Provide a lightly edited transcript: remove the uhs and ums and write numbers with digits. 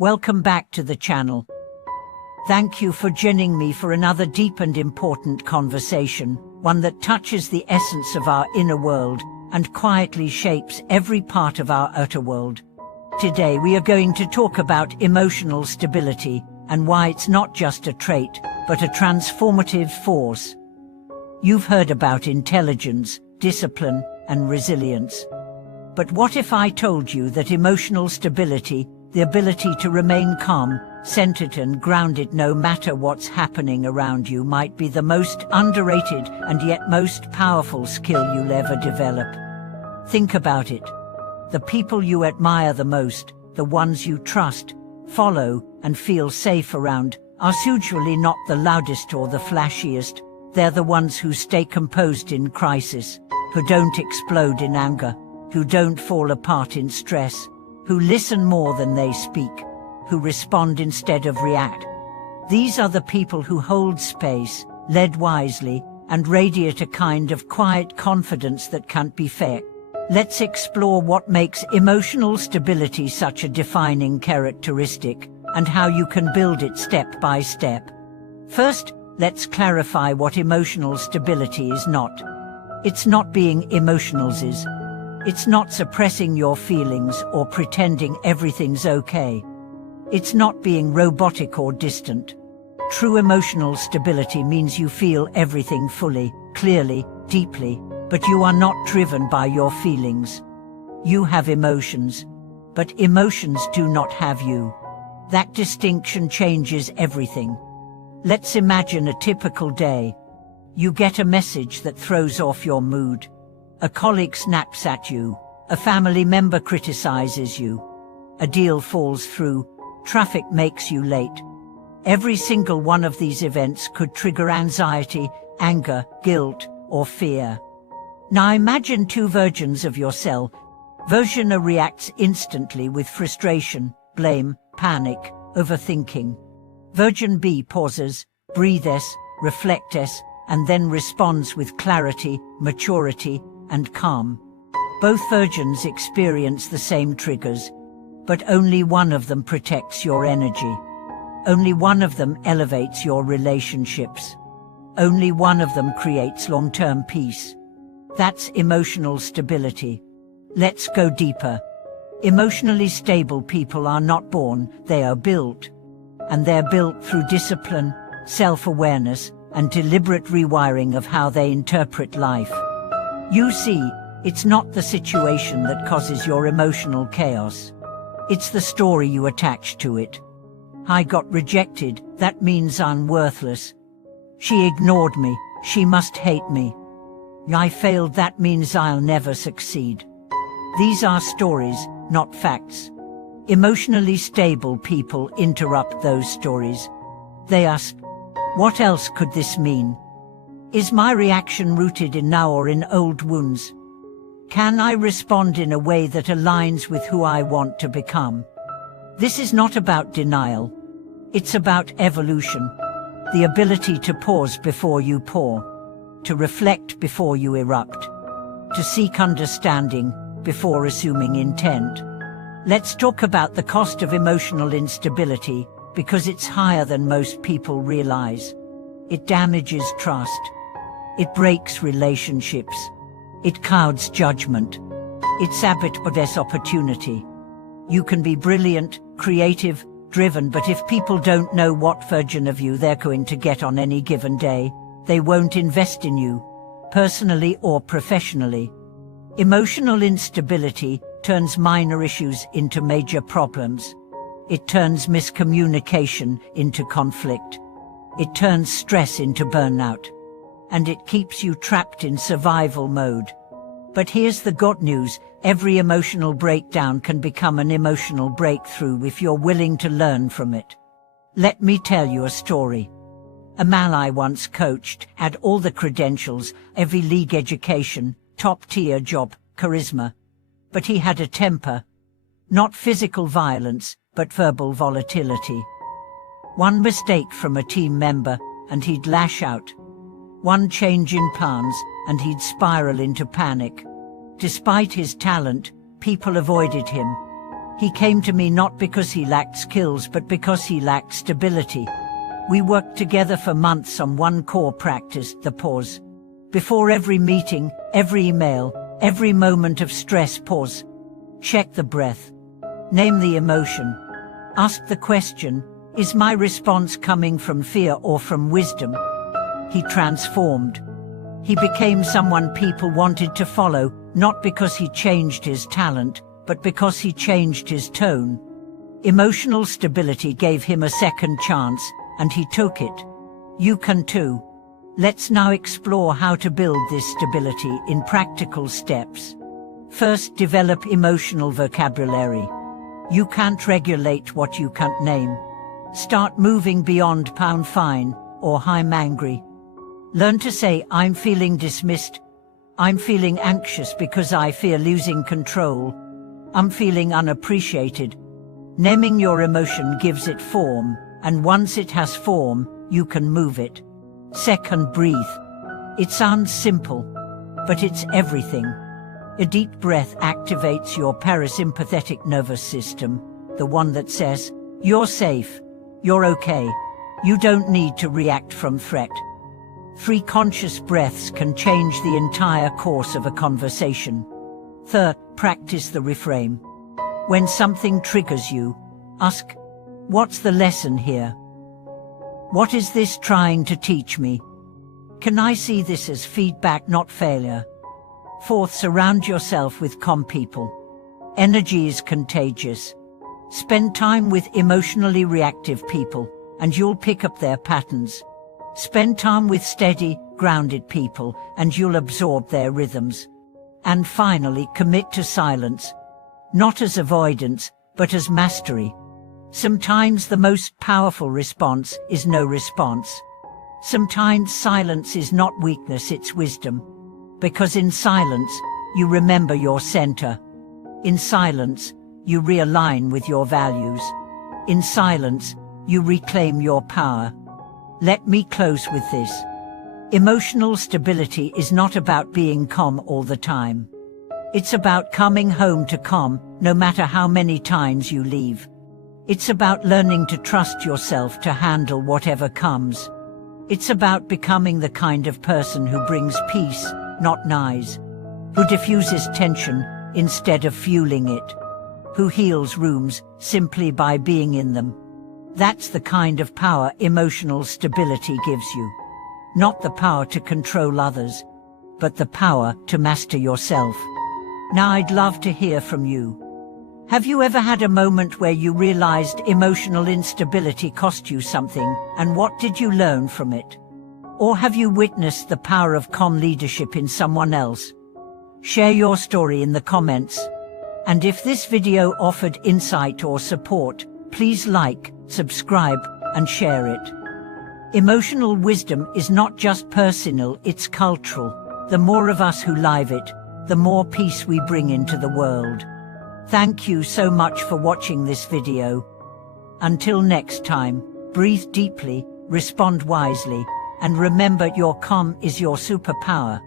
Welcome back to the channel. Thank you for joining me for another deep and important conversation, one that touches the essence of our inner world and quietly shapes every part of our outer world. Today we are going to talk about emotional stability and why it's not just a trait, but a transformative force. You've heard about intelligence, discipline, and resilience. But what if I told you that emotional stability, the ability to remain calm, centered and grounded no matter what's happening around you, might be the most underrated and yet most powerful skill you'll ever develop? Think about it. The people you admire the most, the ones you trust, follow, and feel safe around, are usually not the loudest or the flashiest. They're the ones who stay composed in crisis, who don't explode in anger, who don't fall apart in stress, who listen more than they speak, who respond instead of react. These are the people who hold space, lead wisely, and radiate a kind of quiet confidence that can't be faked. Let's explore what makes emotional stability such a defining characteristic, and how you can build it step by step. First, let's clarify what emotional stability is not. It's not being emotional. It's not suppressing your feelings or pretending everything's okay. It's not being robotic or distant. True emotional stability means you feel everything fully, clearly, deeply, but you are not driven by your feelings. You have emotions, but emotions do not have you. That distinction changes everything. Let's imagine a typical day. You get a message that throws off your mood. A colleague snaps at you. A family member criticizes you. A deal falls through. Traffic makes you late. Every single one of these events could trigger anxiety, anger, guilt, or fear. Now imagine two versions of yourself. Version A reacts instantly with frustration, blame, panic, overthinking. Version B pauses, breathes, reflects, and then responds with clarity, maturity, and calm. Both versions experience the same triggers, but only one of them protects your energy. Only one of them elevates your relationships. Only one of them creates long-term peace. That's emotional stability. Let's go deeper. Emotionally stable people are not born, they are built. And they're built through discipline, self-awareness, and deliberate rewiring of how they interpret life. You see, it's not the situation that causes your emotional chaos. It's the story you attach to it. I got rejected, that means I'm worthless. She ignored me, she must hate me. I failed, that means I'll never succeed. These are stories, not facts. Emotionally stable people interrupt those stories. They ask, what else could this mean? Is my reaction rooted in now or in old wounds? Can I respond in a way that aligns with who I want to become? This is not about denial. It's about evolution. The ability to pause before you pour, to reflect before you erupt, to seek understanding before assuming intent. Let's talk about the cost of emotional instability, because it's higher than most people realize. It damages trust. It breaks relationships. It clouds judgment. It sabotages opportunity. You can be brilliant, creative, driven, but if people don't know what version of you they're going to get on any given day, they won't invest in you, personally or professionally. Emotional instability turns minor issues into major problems. It turns miscommunication into conflict. It turns stress into burnout. And it keeps you trapped in survival mode. But here's the good news, every emotional breakdown can become an emotional breakthrough if you're willing to learn from it. Let me tell you a story. A man I once coached had all the credentials, Ivy League education, top-tier job, charisma. But he had a temper. Not physical violence, but verbal volatility. One mistake from a team member, and he'd lash out. One change in plans, and he'd spiral into panic. Despite his talent, people avoided him. He came to me not because he lacked skills, but because he lacked stability. We worked together for months on one core practice, the pause. Before every meeting, every email, every moment of stress, pause. Check the breath. Name the emotion. Ask the question, is my response coming from fear or from wisdom? He transformed. He became someone people wanted to follow, not because he changed his talent, but because he changed his tone. Emotional stability gave him a second chance, and he took it. You can too. Let's now explore how to build this stability in practical steps. First, develop emotional vocabulary. You can't regulate what you can't name. Start moving beyond "I'm fine" or "I'm angry." Learn to say, "I'm feeling dismissed. I'm feeling anxious because I fear losing control. I'm feeling unappreciated." Naming your emotion gives it form, and once it has form, you can move it. Second, breathe. It sounds simple, but it's everything. A deep breath activates your parasympathetic nervous system, the one that says, "You're safe, you're okay, you don't need to react from threat." 3 conscious breaths can change the entire course of a conversation. Third, practice the reframe. When something triggers you, ask, "What's the lesson here? What is this trying to teach me? Can I see this as feedback, not failure?" Fourth, surround yourself with calm people. Energy is contagious. Spend time with emotionally reactive people, and you'll pick up their patterns. Spend time with steady, grounded people, and you'll absorb their rhythms. And finally, commit to silence. Not as avoidance, but as mastery. Sometimes the most powerful response is no response. Sometimes silence is not weakness, it's wisdom. Because in silence, you remember your center. In silence, you realign with your values. In silence, you reclaim your power. Let me close with this. Emotional stability is not about being calm all the time. It's about coming home to calm, no matter how many times you leave. It's about learning to trust yourself to handle whatever comes. It's about becoming the kind of person who brings peace, not noise. Who diffuses tension instead of fueling it. Who heals rooms simply by being in them. That's the kind of power emotional stability gives you. Not the power to control others, but the power to master yourself. Now I'd love to hear from you. Have you ever had a moment where you realized emotional instability cost you something, and what did you learn from it? Or have you witnessed the power of calm leadership in someone else? Share your story in the comments. And if this video offered insight or support, please like, subscribe, and share it. Emotional wisdom is not just personal, it's cultural. The more of us who live it, the more peace we bring into the world. Thank you so much for watching this video. Until next time, breathe deeply, respond wisely, and remember your calm is your superpower.